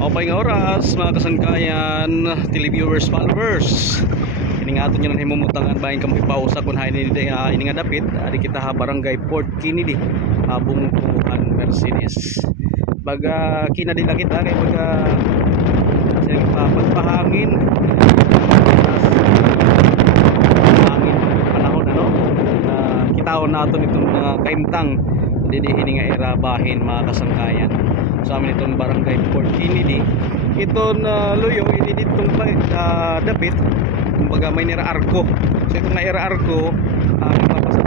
Okay nga oras mga kasangkayan, televiewers, followers. Ini nga aton yan ang himumutangan bahin kamo ipausa kun hain ini nga dapit adi kita ha barangay Port Kennedy habong tuhan Mercedes. Baga kinadila kita kay baga sa pagpahangin. Hangin panahon ano. Kitaon naton itong mga kaimtang didi nga era bahin mga kasangkayan. Sa amin itong barangay Port Kennedy itong luyo ini ditong dapit kumbaga may nira arko. So itong nga era arko papasok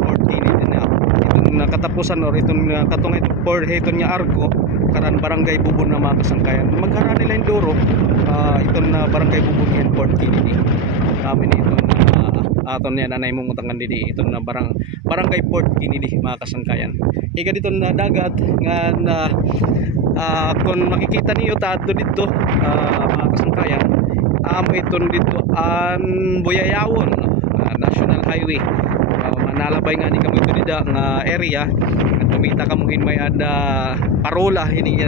Port Kennedy na itong katapusan or itong katong itong nga arko karan barangay Bubon na mga kasangkayan magharap nila yung duro itong barangay Bubon yan Port Kennedy amin itong aton yan anay mong utangan didi itong barangay Port Kennedy mga kasangkayan. Iga dito na dagat nga kung makikita niyo tato dito mga kasangkayan itong dito an Boyayawon National Highway manalabay nga ni kamo ito dito nga area tumita kamuhin may ada parola ini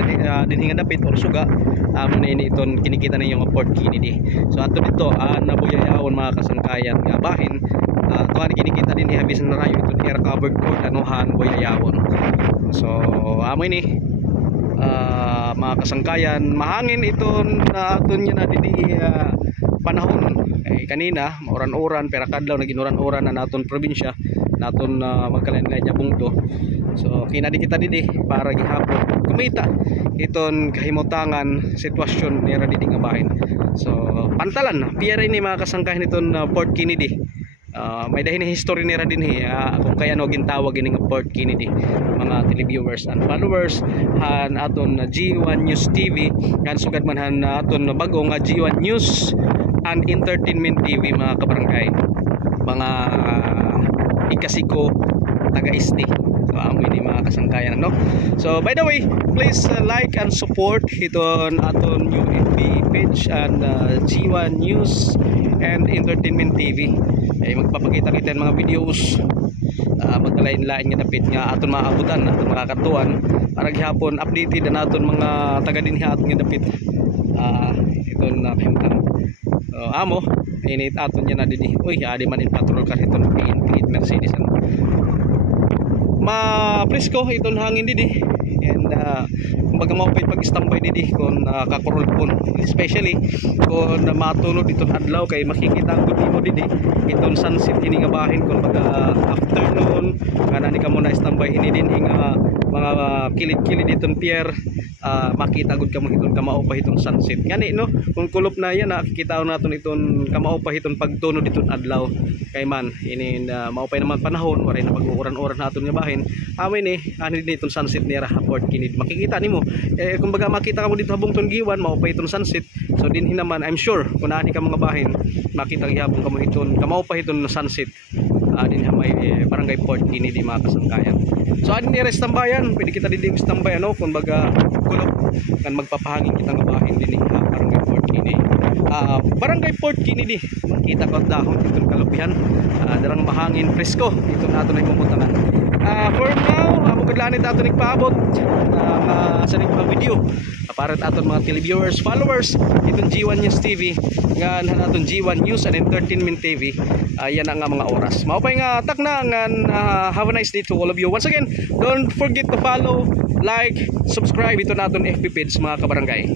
din nga dapit or suga amo ini itong kinikita ninyo nga Port Kennedy. So ato dito an Boyayawon mga kasangkayan nga bahin kuan kinikita din ni habis na rayo itong air covered court anuhan Boyayawon. So amo ini mga kasangkayan mahangin itong aton nya na didi panahon kanina mauran-uran pero kadlaw naginuran-uran na naton probinsya naton magkalain-lain nya bungto. So kinadi kita didi para gihapon kumita iton kahimutangan sitwasyon ni ra didi nga bahin. So pantalan piyara ini mga kasangkayan iton Port Kennedy. May dahil na history nila din kung kaya no gintawag ini nga Port Kennedy mga televiewers and followers han aton G1 News TV kan sugad man han aton bago nga G1 News and Entertainment TV mga kabarangay mga ikasiko taga-isti. So amo ini mga kasangkayan no. So by the way please like and support iton aton new FB page and G1 News and Entertainment TV. Magpapakita kita ng mga videos magkalain-lain nga dapit nga aton maabutan aton makakatuan para gihapon updated na aton mga taga dinhi aton nga dapit iton kahimtang. So amo ini aton nya na didi uy adi man in patrol car iton PNP Mercedes ma-presko iton hangin didi and kumbaga maupay pag-standby didi kung kakurulpon especially kung matulog itong adlaw kay makikita ang good mo didi itong sunset ini nga bahin kung baga afternoon nga nani ka muna standby ini din nga mga kilid-kilid itong pier makita gud kamo itong kamao pa itong sunset ngani no kung kulop na yan nakikita naton itong kamao pa itong pagtuno ditong adlaw kay man ini maupay naman panahon waray na pag-uuran-uran naton nga bahin amin ani din itong sunset ni ra Port Kennedy makikita nimo kumbaga makita kamo dito habong tunggiwan maupay itong sunset. So din naman I'm sure kung ani ka mga bahin makita gyapon kamo itong kamao pa itong sunset din may barangay Port Kennedy mga kasangkayan. So adin ni rest tambayan pwede kita didi tambay ano kung baga kulop kan magpapahangin kita nga bahin din barangay Port Kennedy. Barangay Port Kennedy makita ko dahon itong kalupihan darang mahangin presko itong nato na himumutangan. For now kadlanin ato nagpaabot sa mga video para aton mga televiewers followers itong G1 News TV nga aton G1 News and Entertainment TV yan ang mga oras maupay nga takna nga have a nice day to all of you. Once again don't forget to follow, like, subscribe ito naton FB page mga kabarangay.